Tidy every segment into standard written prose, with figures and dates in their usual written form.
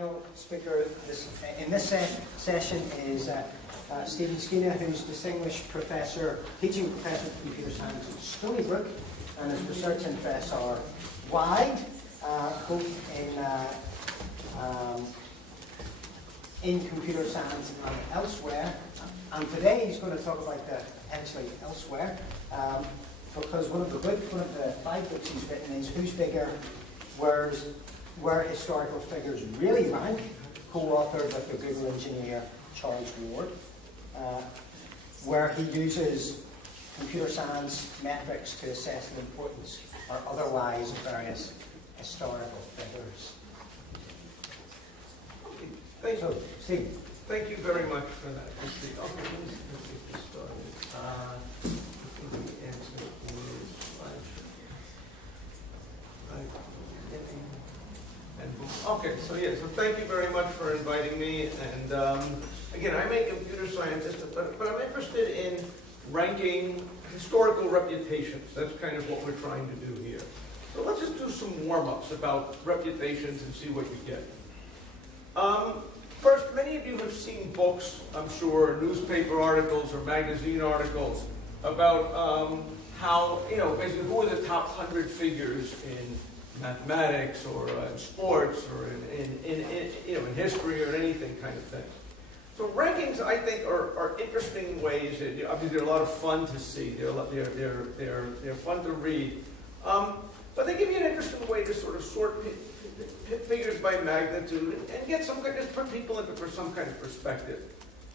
final speaker in this session is Stephen Skiena, who's distinguished professor, teaching professor of computer science at Stony Brook, and his research interests are wide, both in computer science and elsewhere. And today he's going to talk about the potentially elsewhere, because one of the 5 books he's written is Who's Bigger, Where Historical Figures Really Rank, co-authored with the Google engineer Charles Ward, where he uses computer science metrics to assess the importance or otherwise of various historical figures. Thank you very much for that. Let's get this started. Okay, so thank you very much for inviting me. And again, I'm a computer scientist, but I'm interested in ranking historical reputations. That's kind of what we're trying to do here. So let's just do some warm-ups about reputations and see what you get. First, many of you have seen books, I'm sure, newspaper articles or magazine articles about how, basically who are the top 100 figures in mathematics or in sports or in history or anything kind of thing. So rankings, I think, are interesting ways. Obviously, they're a lot of fun to see. They're fun to read, but they give you an interesting way to sort of sort figures by magnitude and get just put people into some kind of perspective.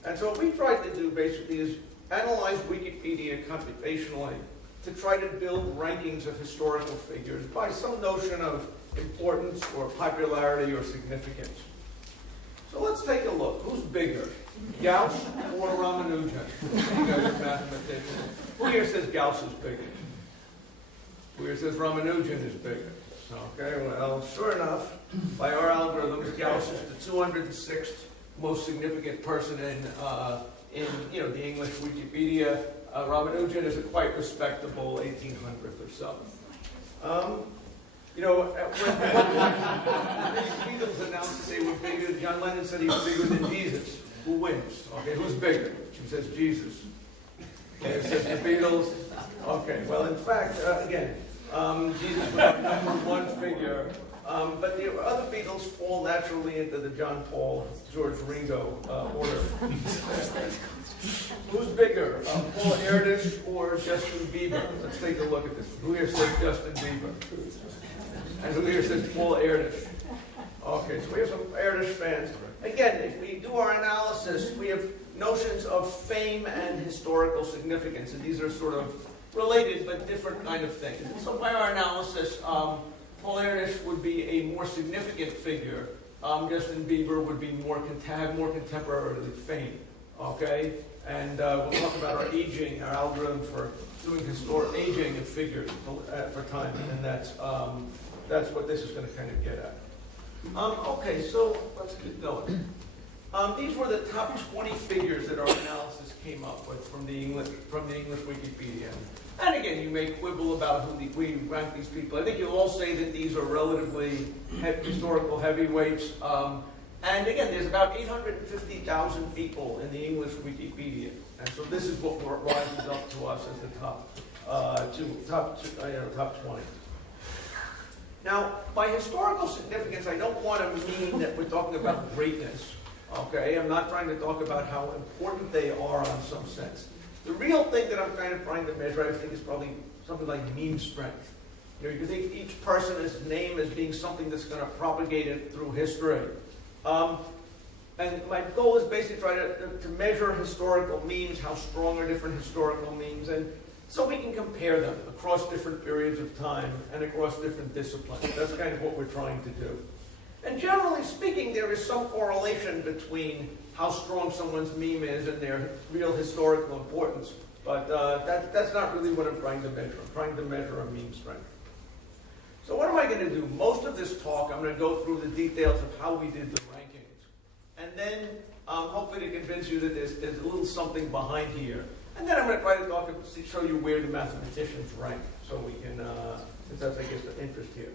And so what we tried to do basically is analyze Wikipedia computationally to try to build rankings of historical figures by some notion of importance or popularity or significance. So let's take a look. Who's bigger, Gauss or Ramanujan? You guys are mathematicians. Who here says Gauss is bigger? Who here says Ramanujan is bigger? Okay, well, sure enough, by our algorithms, Gauss is the 206th most significant person in the English Wikipedia. Ramanujan is a quite respectable 1800th or so. When the Beatles announced that they were bigger, John Lennon said he was bigger than Jesus. Who wins? Okay, who's bigger? Who says Jesus? Okay, says the Beatles. Okay, well, in fact, again, Jesus was our #1 figure. But the other Beatles fall naturally into the John Paul, George Ringo order. Who's bigger, Paul Erdős or Justin Bieber? Let's take a look at this. Who here says Justin Bieber? And who here says Paul Erdős? Okay, so we have some Erdős fans. Again, if we do our analysis, we have notions of fame and historical significance, and these are sort of related but different kind of things. So by our analysis, Paul Erdős would be a more significant figure. Justin Bieber would be have more contemporary fame. Okay, and we'll talk about our aging, our algorithm for doing aging of figures for time, and that's what this is going to kind of get at. Okay, so let's keep going. These were the top 20 figures that our analysis came up with from the English Wikipedia. And again, you may quibble about who we rank these people. I think you'll all say that these are relatively historical heavyweights. And again, there's about 850,000 people in the English Wikipedia. And so this is what rises up to us as the top 20. Now, by historical significance, I don't want to mean that we're talking about greatness. Okay, I'm not trying to talk about how important they are in some sense. The real thing that I'm kind of trying to measure, I think, is probably something like meme strength. You can think each person's name as being something that's going to propagate it through history. And my goal is basically try to measure historical memes, how strong are different historical memes, and so we can compare them across different periods of time and across different disciplines. That's kind of what we're trying to do. And generally speaking, there is some correlation between how strong someone's meme is and their real historical importance. But that's not really what I'm trying to measure. I'm trying to measure a meme strength. So what am I going to do? Most of this talk, I'm going to go through the details of how we did the rankings. And then hopefully to convince you that there's a little something behind here. And then I'm going to try to show you where the mathematicians rank. So we can, since that's, I guess, the interest here.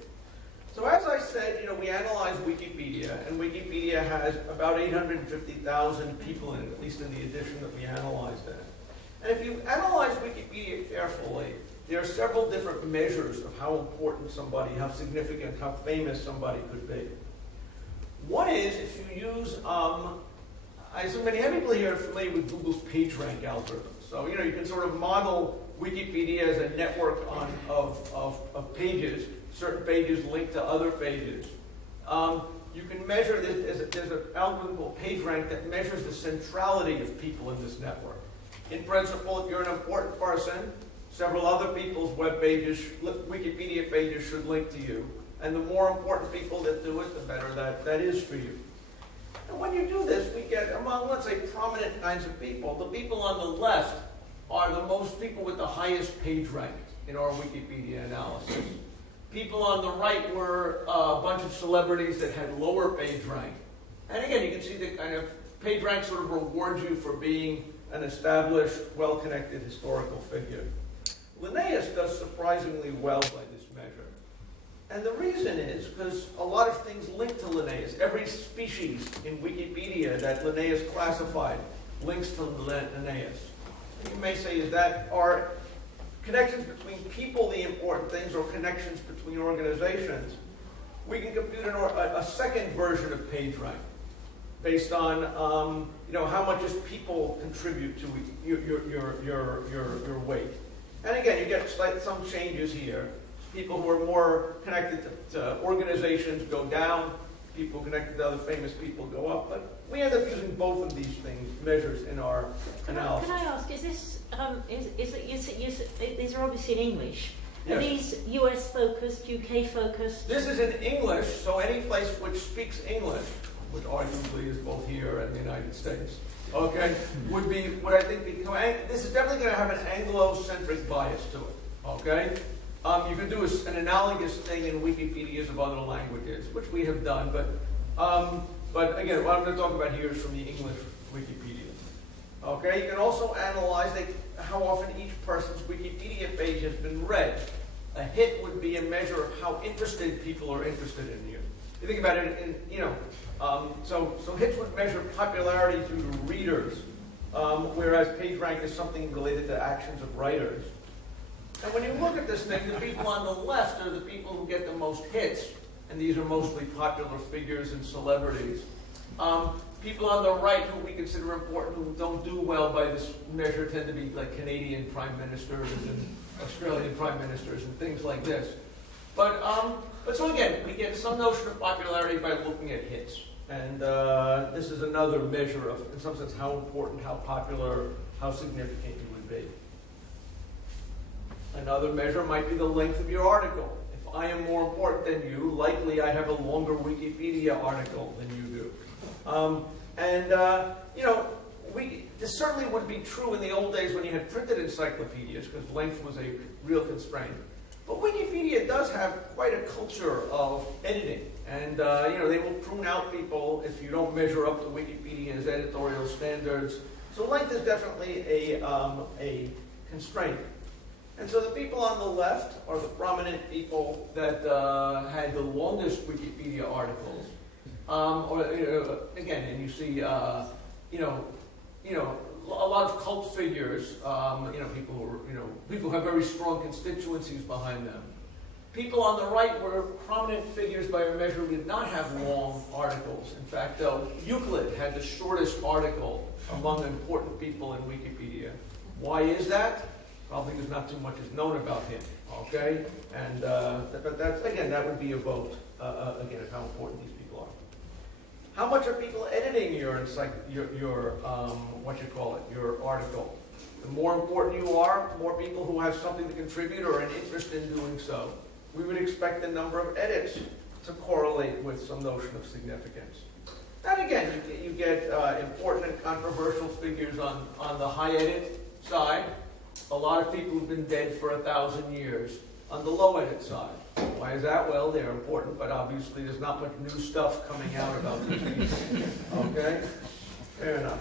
So as I said, we analyze Wikipedia, and Wikipedia has about 850,000 people in it, at least in the edition that we analyzed it. And if you analyze Wikipedia carefully, there are several different measures of how important somebody, how significant, how famous somebody could be. One is if you use, I assume many people here are familiar with Google's PageRank algorithm. So, you can sort of model Wikipedia as a network of pages. Certain pages link to other pages. You can measure this, there's an algorithm called PageRank that measures the centrality of people in this network. In principle, if you're an important person, several other people's web pages, Wikipedia pages should link to you. And the more important people that do it, the better that is for you. And when you do this, we get among, let's say, prominent kinds of people. The people on the left are the most people with the highest page rank in our Wikipedia analysis. People on the right were a bunch of celebrities that had lower page rank. And again, you can see the kind of page rank sort of rewards you for being an established, well-connected historical figure. Linnaeus does surprisingly well by this measure. And the reason is because a lot of things link to Linnaeus. Every species in Wikipedia that Linnaeus classified links to Linnaeus. You may say, is that are connections between people the important things or connections between organizations? We can compute a second version of PageRank based on how much does people contribute to your weight. And again, you get some changes here. People who are more connected to organizations go down. People connected to other famous people go up. But we end up using both of these measures in our analysis. Can I ask, is this, these are obviously in English. Yes. Are these US focused, UK focused? This is in English, so any place which speaks English, which arguably is both here and the United States, okay, would be what I think become, this is definitely going to have an Anglo-centric bias to it, okay? You can do an analogous thing in Wikipedias of other languages, which we have done, but again, what I'm going to talk about here is from the English Wikipedia. Okay, you can also analyze how often each person's Wikipedia page has been read. A hit would be a measure of how interested people are interested in you. You think about it, so hits would measure popularity through readers, whereas PageRank is something related to actions of writers. And when you look at this thing, the people on the left are the people who get the most hits, and these are mostly popular figures and celebrities. People on the right who we consider important who don't do well by this measure tend to be like Canadian prime ministers and Australian prime ministers and things like this. But so again, we get some notion of popularity by looking at hits. And this is another measure of, in some sense, how important, how popular, how significant you would be. Another measure might be the length of your article. If I am more important than you, likely I have a longer Wikipedia article than you do. This certainly would be true in the old days when you had printed encyclopedias, because length was a real constraint. But Wikipedia does have quite a culture of editing. And they will prune out people if you don't measure up to Wikipedia's editorial standards. So length is definitely a constraint. And so the people on the left are the prominent people that had the longest Wikipedia articles. Again, and you see, a lot of cult figures. People who have very strong constituencies behind them. People on the right were prominent figures by a measure who did not have long articles. In fact, Euclid had the shortest article among important people in Wikipedia. Why is that? Probably because not too much is known about him, okay? And but that's, again, that would be a vote, again, of how important these people are. How much are people editing your article? The more important you are, more people who have something to contribute or an interest in doing so. We would expect the number of edits to correlate with some notion of significance. And again, you get important and controversial figures on the high edit side. A lot of people who've been dead for 1,000 years on the low edit side. Why is that? Well, they're important, but obviously there's not much new stuff coming out about these people. Okay? Fair enough.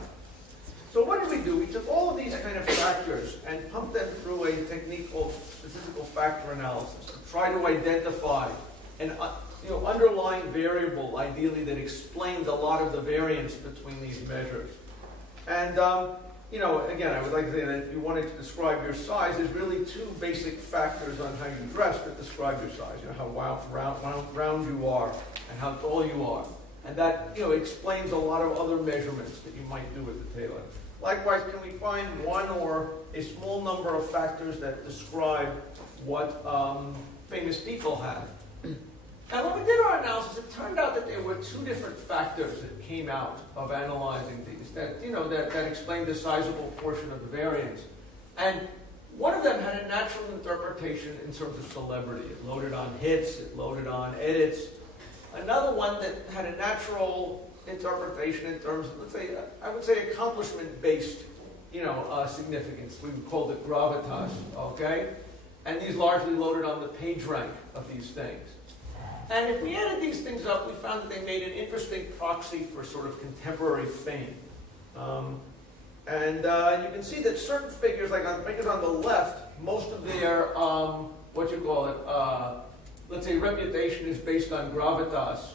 So what did we do? We took all of these kind of factors and pumped them through a technique called statistical factor analysis to try to identify and underlying variable, ideally, that explains a lot of the variance between these measures. And, again, I would like to say that if you wanted to describe your size, there's really two basic factors on how you dress that describe your size. How round you are and how tall you are. And that, explains a lot of other measurements that you might do with the tailor. Likewise, can we find one or a small number of factors that describe what famous people have? And when we did our analysis, it turned out that there were two different factors that came out of analyzing these that explained a sizable portion of the variance. And one of them had a natural interpretation in terms of celebrity. It loaded on hits, it loaded on edits. Another one that had a natural interpretation in terms of, I would say accomplishment-based, significance. We called it gravitas, okay? And these largely loaded on the PageRank of these things. And if we added these things up, we found that they made an interesting proxy for sort of contemporary fame. You can see that certain figures, like on figures on the left, most of their, let's say reputation is based on gravitas.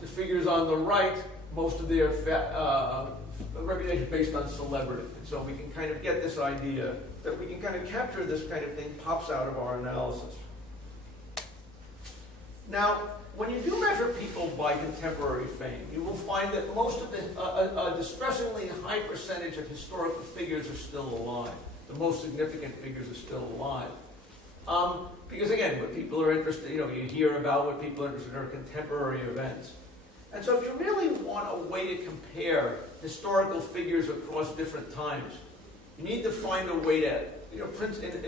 The figures on the right, most of their reputation is based on celebrity. And so we can kind of get this idea that we can kind of capture this kind of thing pops out of our analysis. Now, when you do measure people by contemporary fame, you will find that most of a distressingly high percentage of historical figures are still alive. The most significant figures are still alive. Because again, what people are interested, you hear about what people are interested in are contemporary events. And so if you really want a way to compare historical figures across different times, you need to find a way to,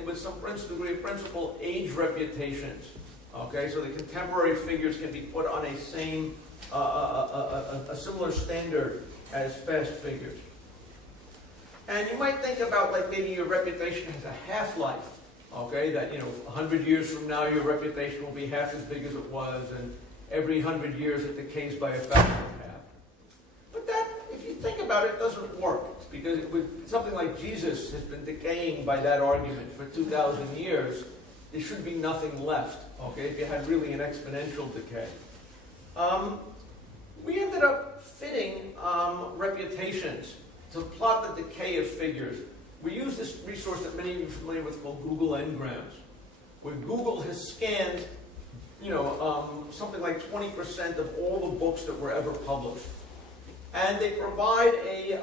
with some degree of principle, age reputations. Okay, so the contemporary figures can be put on a similar standard as fast figures. And you might think about maybe your reputation has a half-life. Okay, that 100 years from now your reputation will be half as big as it was, and every 100 years it decays by a factor of half. But that, if you think about it, doesn't work, because something like Jesus has been decaying by that argument for 2,000 years. There should be nothing left, okay, if you had really an exponential decay. We ended up fitting reputations to plot the decay of figures. We use this resource that many of you are familiar with called Google Engrams, where Google has scanned, something like 20% of all the books that were ever published. And they provide a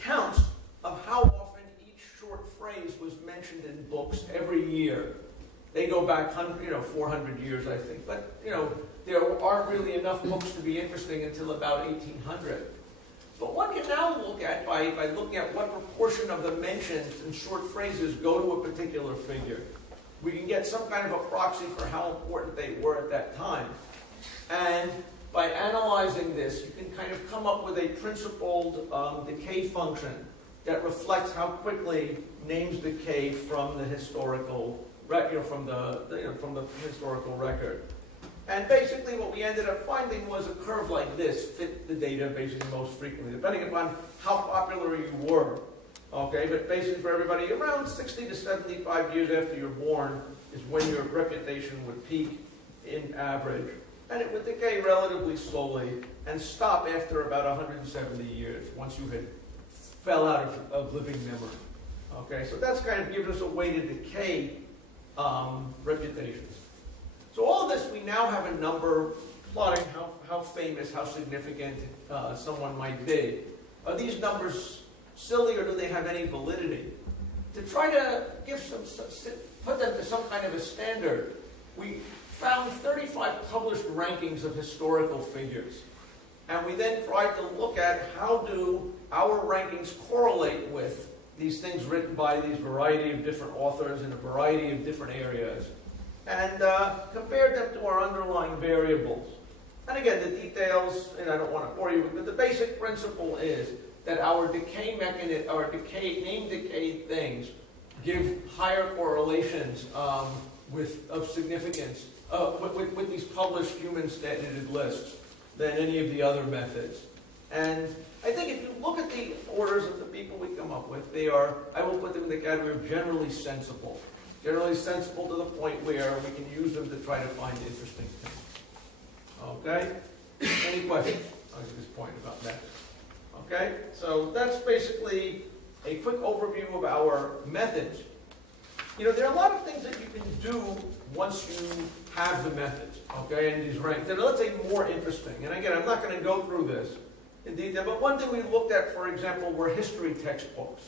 count of how often short phrase was mentioned in books every year. They go back 400 years, I think. But, there aren't really enough books to be interesting until about 1800. But one can now look at, by looking at what proportion of the mentions and short phrases go to a particular figure, we can get some kind of a proxy for how important they were at that time. And by analyzing this, you can kind of come up with a principled decay function that reflects how quickly names decay from the historical historical record. And basically what we ended up finding was a curve like this fit the data basically most frequently, depending upon how popular you were. Okay, but basically for everybody, around 60 to 75 years after you're born is when your reputation would peak in average. And it would decay relatively slowly and stop after about 170 years, once you had fell out of living memory. Okay, so that's kind of gives us a way to decay reputations. So all of this, we now have a number plotting how famous, how significant someone might be. Are these numbers silly, or do they have any validity? To try to put them to some kind of a standard, we found 35 published rankings of historical figures. And we then tried to look at how do our rankings correlate with these things written by these variety of different authors in a variety of different areas, and compared them to our underlying variables. And again, the details, and I don't want to bore you with, but the basic principle is that our decay mechanism, name decay things give higher correlations of significance with these published human standardized lists than any of the other methods. And I think if you look at the orders of the people we come up with, they are, I will put them in the category of generally sensible. Generally sensible to the point where we can use them to try to find interesting things. Okay? Any questions on this point about methods? Okay? So that's basically a quick overview of our methods. You know, there are a lot of things that you can do once you have the methods, okay, and these ranks. They're, let's say, more interesting. And again, I'm not going to go through this in detail, but one thing we looked at, for example, were history textbooks,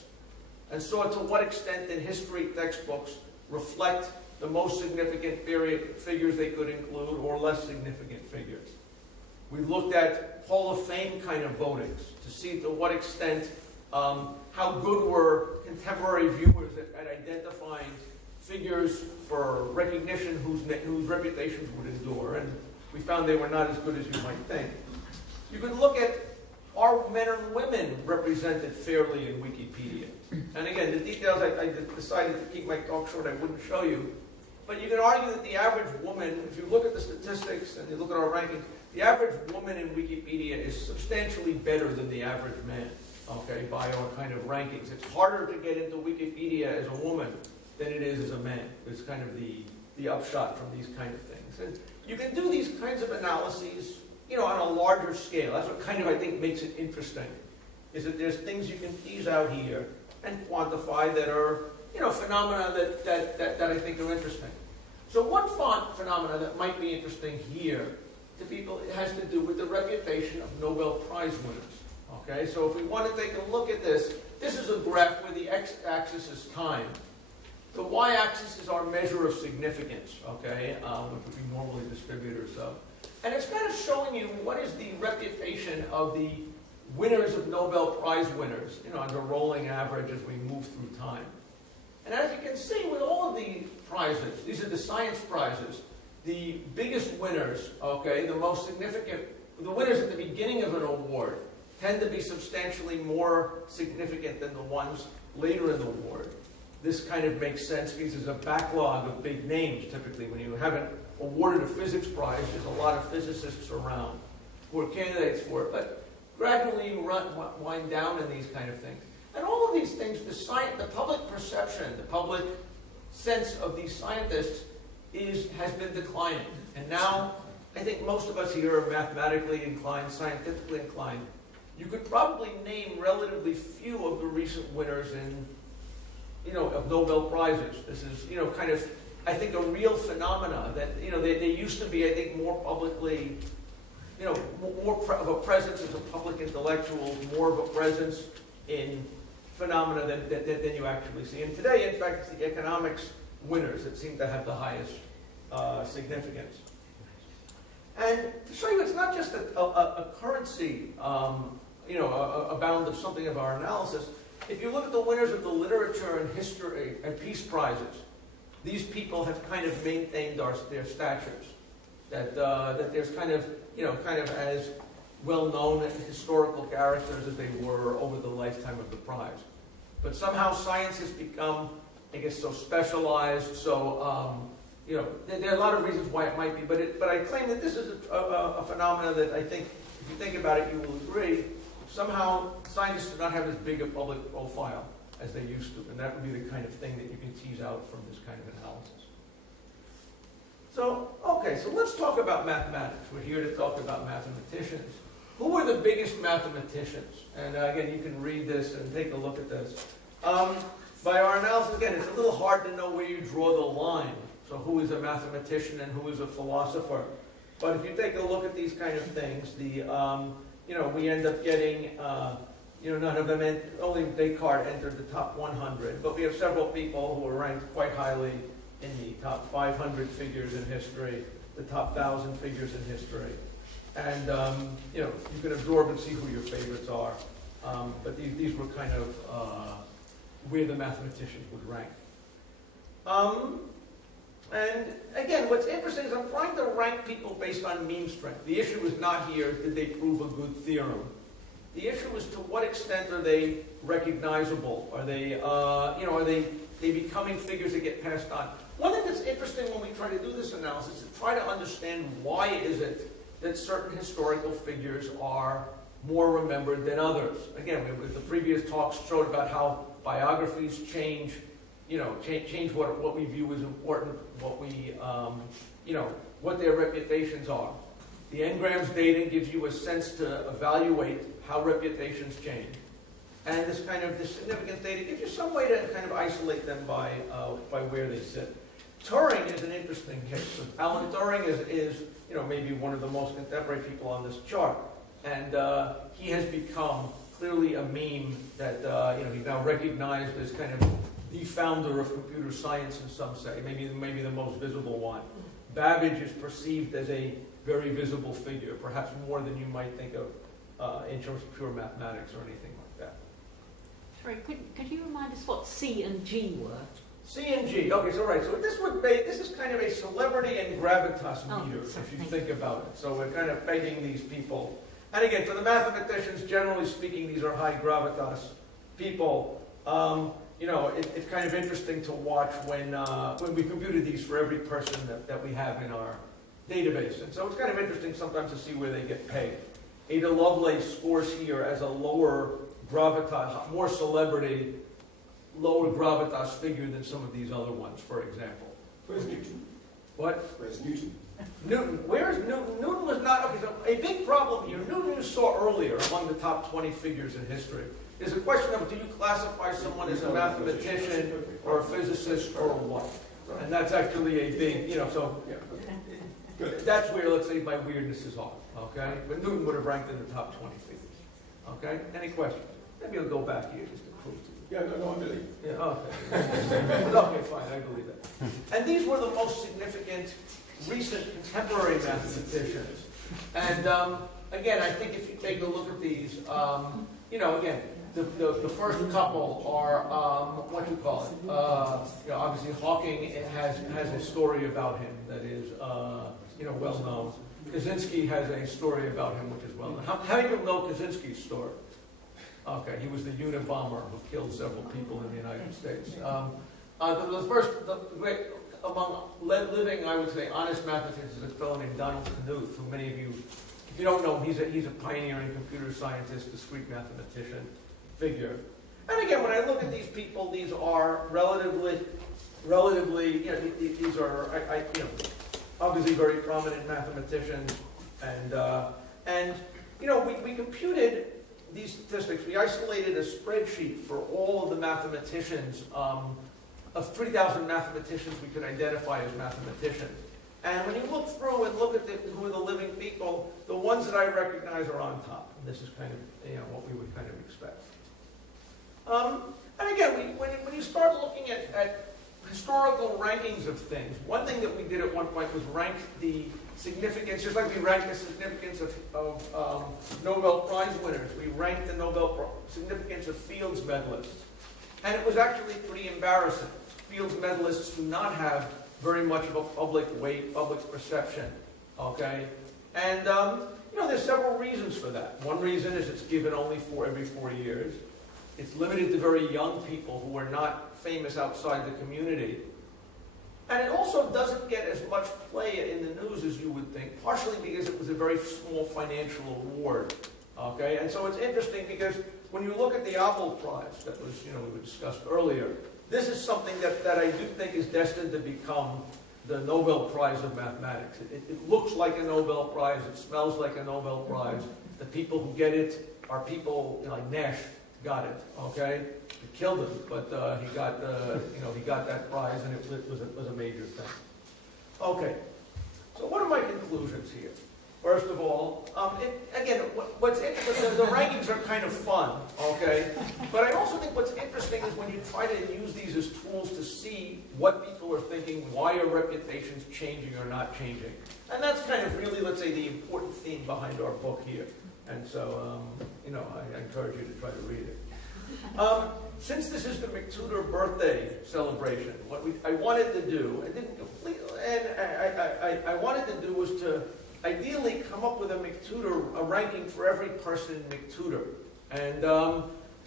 and saw to what extent did history textbooks reflect the most significant figures they could include, or less significant figures. We looked at Hall of Fame kind of votings to see to what extent how good were contemporary viewers at identifying figures for recognition whose reputations would endure, and we found they were not as good as you might think. You could look at, are men and women represented fairly in Wikipedia? And again, the details, I decided to keep my talk short, I wouldn't show you. But you can argue that the average woman, if you look at the statistics and you look at our rankings, the average woman in Wikipedia is substantially better than the average man, okay, by our kind of rankings. It's harder to get into Wikipedia as a woman than it is as a man. It's kind of the upshot from these kind of things. And you can do these kinds of analyses, you know, on a larger scale. That's what kind of, I think, makes it interesting, is that there's things you can tease out here and quantify that are, you know, phenomena that I think are interesting. So one phenomena that might be interesting here to people, it has to do with the reputation of Nobel Prize winners. Okay, so if we want to take a look at this, this is a graph where the x-axis is time. The y-axis is our measure of significance, okay, which would be normally distributed or so. And it's kind of showing you what is the reputation of the winners of Nobel Prize winners, you know, on a rolling average as we move through time. And as you can see with all of the prizes, these are the science prizes, the biggest winners, okay, the most significant, the winners at the beginning of an award tend to be substantially more significant than the ones later in the award. This kind of makes sense because there's a backlog of big names typically. When you haven't awarded a physics prize, there's a lot of physicists around who are candidates for it. But gradually you wind down in these kind of things. And all of these things, the public perception, the public sense of these scientists has been declining. And now, I think most of us here are mathematically inclined, scientifically inclined. You could probably name relatively few of the recent winners in, you know, of Nobel Prizes. This is, you know, kind of, I think, a real phenomena that, you know, they used to be, I think, more publicly, you know, more of a presence as a public intellectual, more of a presence in phenomena than you actually see. And today, in fact, it's the economics winners that seem to have the highest significance. And to show you, it's not just a currency, you know, a bound of something of our analysis. If you look at the winners of the literature and history and peace prizes, these people have kind of maintained their statures. That there's kind of, you know, kind of as well-known historical characters as they were over the lifetime of the prize. But somehow science has become, I guess, so specialized, so, you know, there are a lot of reasons why it might be, but I claim that this is a phenomenon that I think, if you think about it, you will agree, somehow scientists do not have as big a public profile as they used to, and that would be the kind of thing that you can tease out from this kind of analysis. So, okay, so let's talk about mathematics. We're here to talk about mathematicians. Who were the biggest mathematicians? And again, you can read this and take a look at this. By our analysis, again, it's a little hard to know where you draw the line. So who is a mathematician and who is a philosopher? But if you take a look at these kind of things, you know, we end up getting, you know, none of them, only Descartes entered the top 100, but we have several people who are ranked quite highly in the top 500 figures in history, the top 1,000 figures in history. And, you know, you can absorb and see who your favorites are. But these were kind of where the mathematicians would rank. And again, what's interesting is I'm trying to rank people based on mean strength. The issue is not here, did they prove a good theorem? The issue is to what extent are they recognizable? Are they, you know, are they becoming figures that get passed on? One thing that's interesting when we try to do this analysis is to try to understand why is it that certain historical figures are more remembered than others. Again, the previous talks showed about how biographies change, you know, change what we view as important, what we, you know, what their reputations are. The Engrams data gives you a sense to evaluate how reputations change. And this significance data gives you some way to kind of isolate them by where they sit. Turing is an interesting case. Alan Turing is maybe one of the most contemporary people on this chart. And he has become clearly a meme that he's now recognized as kind of the founder of computer science, in some say, maybe the most visible one. Babbage is perceived as a very visible figure, perhaps more than you might think of in terms of pure mathematics or anything like that. Sorry, could you remind us what C and G were? C and G. Okay, so right. So this is kind of a celebrity and gravitas meter, if you think about it. So we're kind of pegging these people. And again, for the mathematicians, generally speaking, these are high gravitas people. It's kind of interesting to watch when we computed these for every person that we have in our database. And so it's kind of interesting sometimes to see where they get pegged. Ada Lovelace scores here as a lower gravitas, more celebrity, lower gravitas figure than some of these other ones, for example. Where's Newton? What? Where's Newton? Newton. Where's Newton? Newton was not, okay, so a big problem here, Newton you saw earlier among the top 20 figures in history. There's a question of, do you classify someone as a mathematician or a physicist or what? And that's actually a big, so that's where, let's say, my weirdness is off, okay? But Newton would have ranked in the top 20 figures, okay? Any questions? Maybe I'll go back here just to prove to you. Yeah, no, I believe. Yeah, okay. Okay, fine, I believe that. And these were the most significant recent contemporary mathematicians. And again, I think if you take a look at these, again, the first couple are, what do you call it? Obviously Hawking has a story about him that is, well known. Kaczynski has a story about him which is well known. How do you know Kaczynski's story? Okay, he was the Unabomber who killed several people in the United States. The great, among living, I would say, honest mathematicians is a fellow named Donald Knuth, who many of you, if you don't know him, he's a pioneering computer scientist, discrete mathematician figure. And again, when I look at these people, these are relatively, these are, obviously very prominent mathematicians, and we computed these statistics. We isolated a spreadsheet for all of the mathematicians, of 3,000 mathematicians we could identify as mathematicians. And when you look through and look at who are the living people, the ones that I recognize are on top. And this is kind of, what we would kind of expect. And again, when you start looking at historical rankings of things, one thing that we did at one point was rank the significance, just like we ranked the significance of Nobel Prize winners. We ranked the significance of Fields medalists. And it was actually pretty embarrassing. Fields medalists do not have very much of a public weight, public perception, okay? And, there's several reasons for that. One reason is it's given only every 4 years. It's limited to very young people who are not famous outside the community. And it also doesn't get as much play in the news as you would think, partially because it was a very small financial award, okay? And so it's interesting because when you look at the Nobel Prize that was, we discussed earlier, this is something that I do think is destined to become the Nobel Prize of mathematics. It looks like a Nobel Prize, it smells like a Nobel Prize. The people who get it are people, like Nash got it, okay? It killed him, but he got that prize, and it was a major thing. Okay, so what are my conclusions here? First of all, what's interesting, the rankings are kind of fun, okay? But I also think what's interesting is when you try to use these as tools to see what people are thinking, why are reputations changing or not changing. And that's kind of really, let's say, the important theme behind our book here. And so, I encourage you to try to read it. Since this is the McTutor birthday celebration, what I wanted to do, I wanted to do was to ideally come up with a ranking for every person in McTutor. And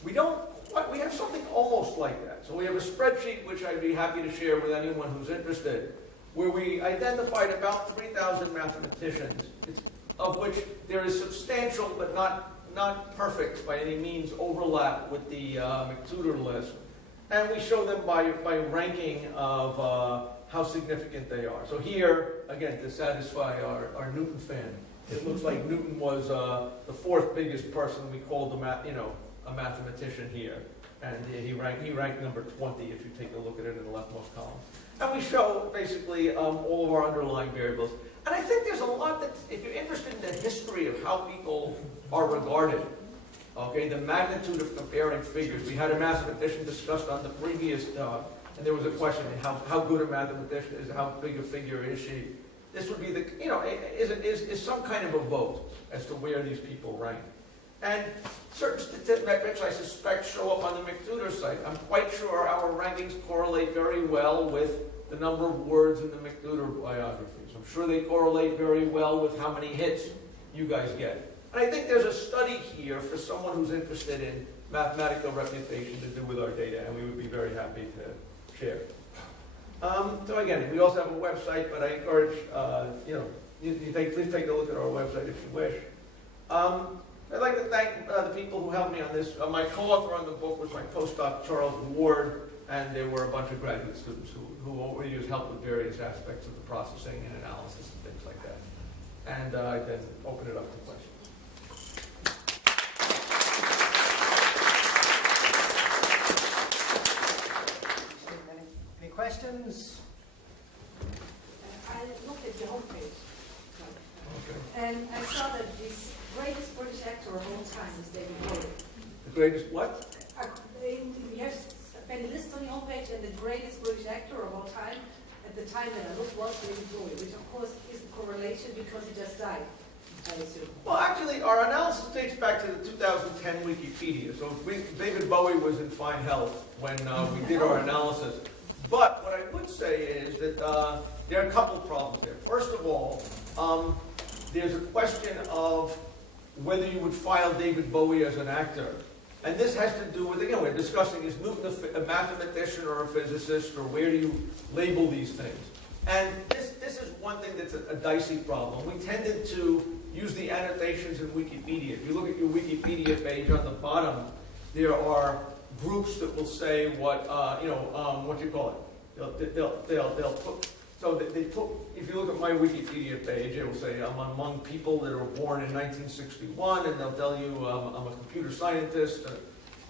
we have something almost like that. So we have a spreadsheet, which I'd be happy to share with anyone who's interested, where we identified about 3,000 mathematicians, of which there is substantial but not perfect by any means overlap with the McTutor list. And we show them by ranking of how significant they are. So here, again, to satisfy our Newton fan, it looks like Newton was the fourth biggest person. We called a mathematician here. And he ranked number 20 if you take a look at it in the leftmost column. And we show basically all of our underlying variables. And I think there's a lot that, if you're interested in the history of how people are regarded, okay, the magnitude of comparing figures. We had a mathematician discussed on the previous, and there was a question, how good a mathematician is, how big a figure is she? This would be the, is some kind of a vote as to where these people rank. And certain statistics, metrics, I suspect, show up on the McTutor site. I'm quite sure our rankings correlate very well with the number of words in the McTutor biographies. I'm sure they correlate very well with how many hits you guys get. And I think there's a study here for someone who's interested in mathematical reputation to do with our data, and we would be very happy to share. So again, we also have a website, but I encourage, please take a look at our website if you wish. I'd like to thank the people who helped me on this. My co-author on the book was my postdoc, Charles Ward, and there were a bunch of graduate students who already used help with various aspects of the processing and analysis and things like that. And I then open it up to questions. Any questions? I looked at your homepage, Okay. and I saw that this greatest British actor of all time is David Bowie. The greatest what? You have a list on your homepage, and the greatest British actor of all time, at the time that I looked, was David Bowie, which of course is a correlation because he just died, I assume. Well, actually, our analysis dates back to the 2010 Wikipedia. So David Bowie was in fine health when we did our analysis. But what I would say is that there are a couple of problems there. First of all, there's a question of whether you would file David Bowie as an actor. And this has to do with, again, we're discussing, is Newton a mathematician or a physicist, or where do you label these things? And this is one thing that's a dicey problem. We tended to use the annotations in Wikipedia. If you look at your Wikipedia page on the bottom, there are groups that will say what, what do you call it? They'll put, so they put, if you look at my Wikipedia page, it will say I'm among people that were born in 1961, and they'll tell you I'm a computer scientist,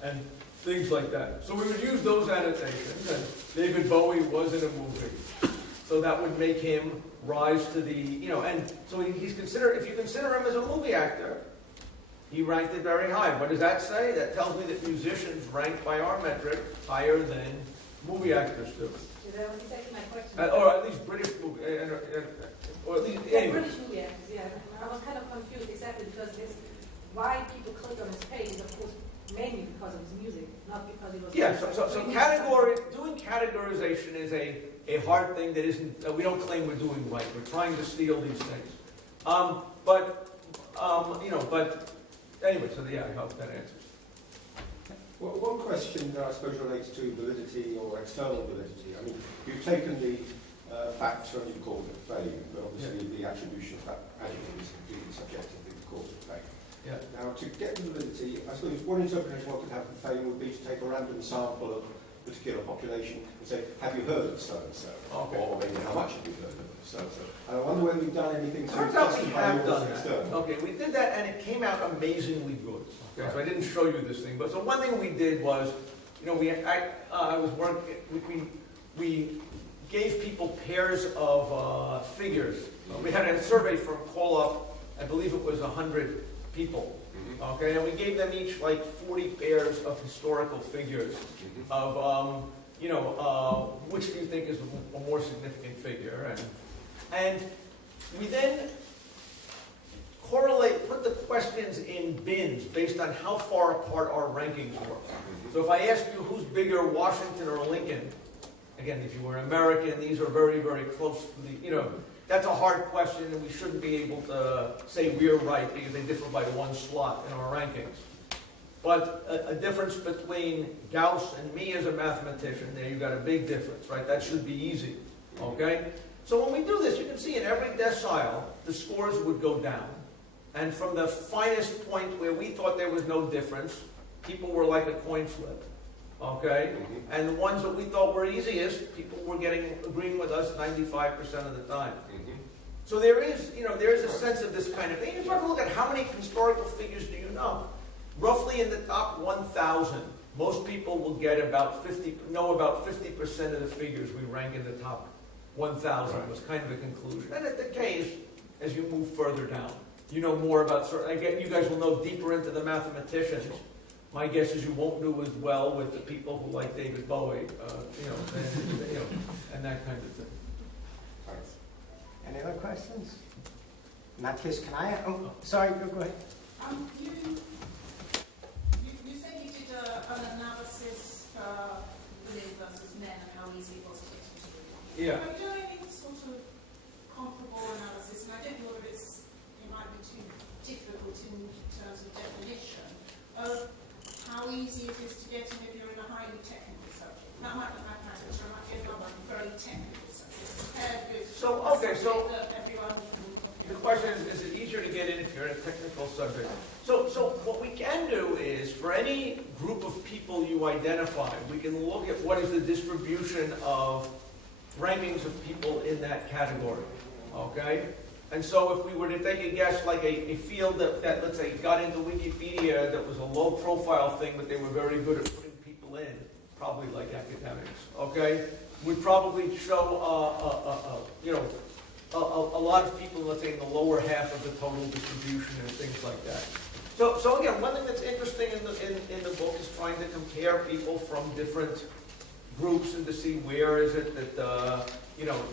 and things like that. So we would use those annotations, and David Bowie was in a movie. So that would make him rise to the, and so he's considered, if you consider him as a movie actor, he ranked it very high. What does that say? That tells me that musicians rank by our metric higher than movie actors do. That was exactly my question. Or at least British movie, or at least, anyway. British movie actors, yeah. I was kind of confused exactly because this, why people click on his page is of course mainly because of his music, not because he was. Yeah, so doing categorization is a hard thing that isn't, we don't claim we're doing right. We're trying to steal these things. But anyway, so yeah, I hope that answers. Well, one question I suppose relates to validity or external validity. I mean, you've taken the facts and you've called it fame, but obviously the attribution of that adjective is completely subjective if you call it fame. Yeah. Now, to get the validity, I suppose one interpretation one could have of fame would be to take a random sample of a particular population and say, have you heard of so-and-so? Okay. Or maybe how much have you heard of so-and-so? And I wonder whether you've done anything to Turns out we justify have done yours that. external. Okay, we did that and it came out amazingly good. Okay, Right. so I didn't show you this thing, but so one thing we did was, I was working, we gave people pairs of figures. We had a survey from call-up, I believe it was 100 people. Okay, and we gave them each like 40 pairs of historical figures of, which do you think is a more significant figure? And we then put the questions in bins based on how far apart our rankings were. So if I ask you who's bigger, Washington or Lincoln, again, if you were American, these are very, very close to the, that's a hard question, and we shouldn't be able to say we're right because they differ by one slot in our rankings. But a difference between Gauss and me as a mathematician, there you've got a big difference, right? That should be easy, okay? So when we do this, you can see in every decile, the scores would go down. And from the finest point where we thought there was no difference, people were like a coin flip, okay? And the ones that we thought were easiest, people were agreeing with us 95% of the time. So there is, there is a sense of this kind of thing. You start to look at how many historical figures do you know? Roughly in the top 1,000, most people will get about 50% of the figures we rank in the top 1,000 was kind of a conclusion. And it decays as you move further down. You know more about certain, again, you guys will know deeper into the mathematicians. My guess is you won't do as well with the people who like David Bowie, and that kind of thing. Any other questions? In that case, can I? Oh, sorry, go ahead. You said you did an analysis for women versus men and how easy it was to get into it. Yeah. Have you done any sort of comparable analysis? And I don't know if it might be too difficult in terms of definition of how easy it is to get in if you're in a highly technical subject. That might be mathematics, or it might be another very technical subject. Compared with everyone. The question is it easier to get in if you're in a technical subject? So what we can do is, for any group of people you identify, we can look at what is the distribution of rankings of people in that category, okay? And so if we were to take a guess, like a field that let's say, got into Wikipedia that was a low-profile thing, but they were very good at putting people in, probably like academics, okay? Would probably show, a lot of people, let's say, in the lower half of the total distribution and things like that. So again, one thing that's interesting in the book is trying to compare people from different groups and to see where is it that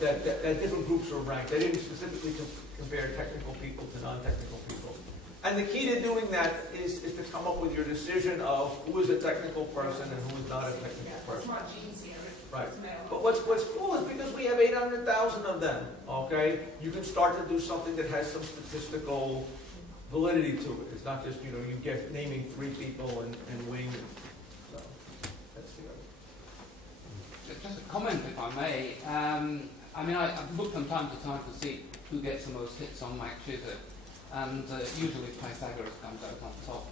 that different groups are ranked. I didn't specifically compare technical people to non-technical people. And the key to doing that is to come up with your decision of who is a technical person and who is not a technical person. It's much easier. Right. But what's cool is because we have 800,000 of them, okay, you can start to do something that has some statistical validity to it. It's not just, you get naming 3 people and wing. So that's the other. Just a comment, if I may. I've looked from time to time to see who gets the most hits on my Twitter, and usually Pythagoras comes out on top.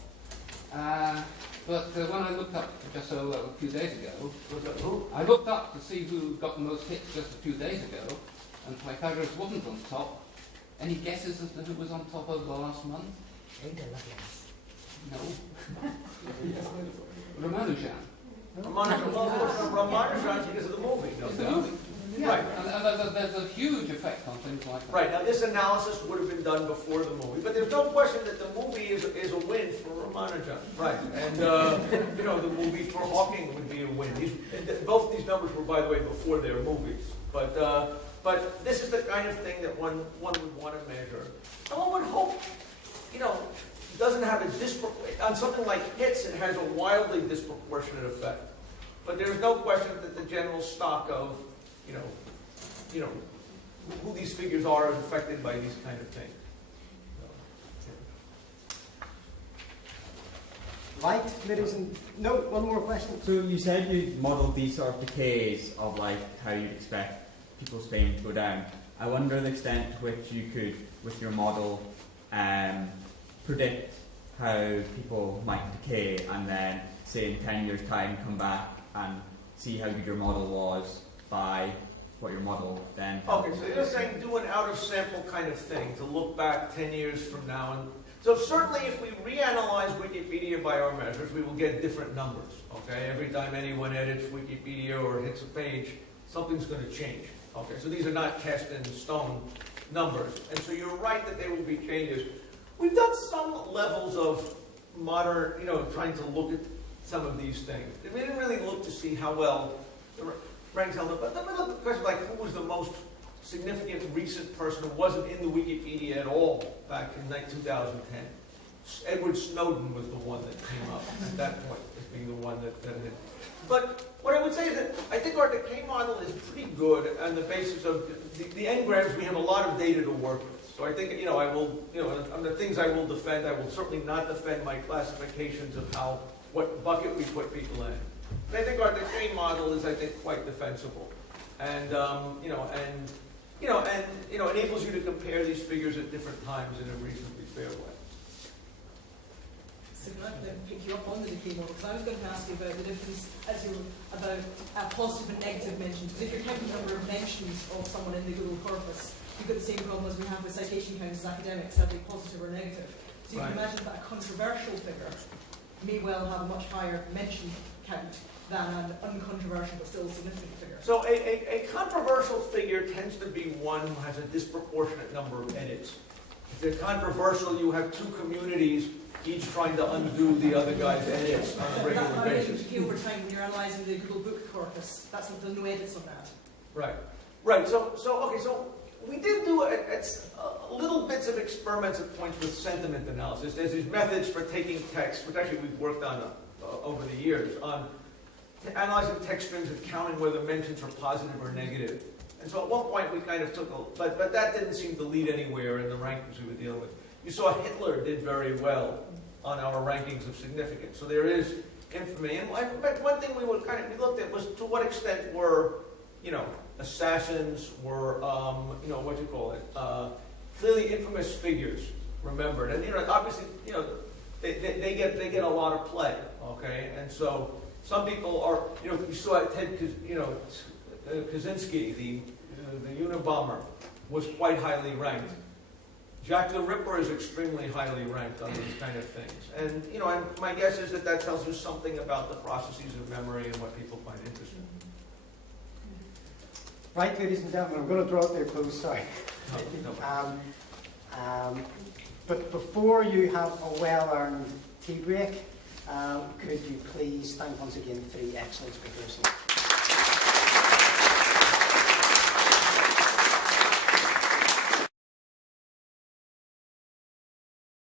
But when I looked up just a few days ago, I looked up to see who got the most hits just a few days ago, and Pythagoras wasn't on top. Any guesses as to who was on top over the last month? No. Ramanujan. Ramanujan because of the movie. No, it's the movie. Yeah. Right. And there's a huge effect on things like that. Right. Now, this analysis would have been done before the movie, but there's no question that the movie is a win for Ramanujan. Right. And, the movie for Hawking would be a win. Both these numbers were, by the way, before their movies. But this is the kind of thing that one would want to measure. And one would hope, doesn't have a on something like hits, it has a wildly disproportionate effect. But there's no question that the general stock of who these figures are is affected by these kind of things. Right, ladies and... No, one more question. So you said you modelled these sort of decays of how you'd expect people's fame to go down. I wonder the extent to which you could, with your model, predict how people might decay and then, say in 10 years' time, come back and see how good your model was by what your model then... Okay, so you're saying do an out-of-sample kind of thing, to look back 10 years from now. And so certainly if we reanalyze Wikipedia by our measures, we will get different numbers, okay? Every time anyone edits Wikipedia or hits a page, something's going to change, okay? So these are not cast in stone numbers. And so you're right that there will be changes. We've done some levels of modern, trying to look at some of these things. We didn't really look to see how well the ranks held up. But then we looked at the question like who was the most significant recent person who wasn't in the Wikipedia at all back in 2010. Edward Snowden was the one that came up at that point as being the one that had. But what I would say is that I think our decay model is pretty good on the basis of the Engrams. We have a lot of data to work with. So I think, I will, on the things I will defend, I will certainly not defend my classifications of what bucket we put people in. But I think our decay model is, I think, quite defensible. And, enables you to compare these figures at different times in a reasonably fair way. So I'm going to pick you up on the decay model, because I was going to ask you about the difference about positive and negative mentions. Because if you're counting the number of mentions of someone in the Google corpus, you've got the same problem as we have with citation counts as academics, are they positive or negative? So you can imagine that a controversial figure may well have a much higher mention count than an uncontroversial but still significant figure. So a controversial figure tends to be one who has a disproportionate number of edits. If they're controversial, you have two communities each trying to undo the other guy's edits on a regular basis. Over time, when you're analysing the Google book corpus, that's what there's no edits on that. Right. Right. So we did do a little bits of experiments at points with sentiment analysis. There's these methods for taking text, which actually we've worked on over the years, on analyzing text strings and counting whether mentions are positive or negative. And so at one point we kind of took but that didn't seem to lead anywhere in the rankings we were dealing with. You saw Hitler did very well on our rankings of significance. So there is infamy. And one thing we looked at was to what extent were, assassins, were, clearly infamous figures remembered. And, obviously, they get a lot of play, okay? And so some people are, you saw Ted, Kaczynski, the Unabomber, was quite highly ranked. Jack the Ripper is extremely highly ranked on these kind of things. And, and my guess is that tells you something about the processes of memory and what people find interesting. Right, ladies and gentlemen, I'm going to draw out their clothes, sorry. No. But before you have a well-earned tea break, could you please thank once again 3 excellent speakers.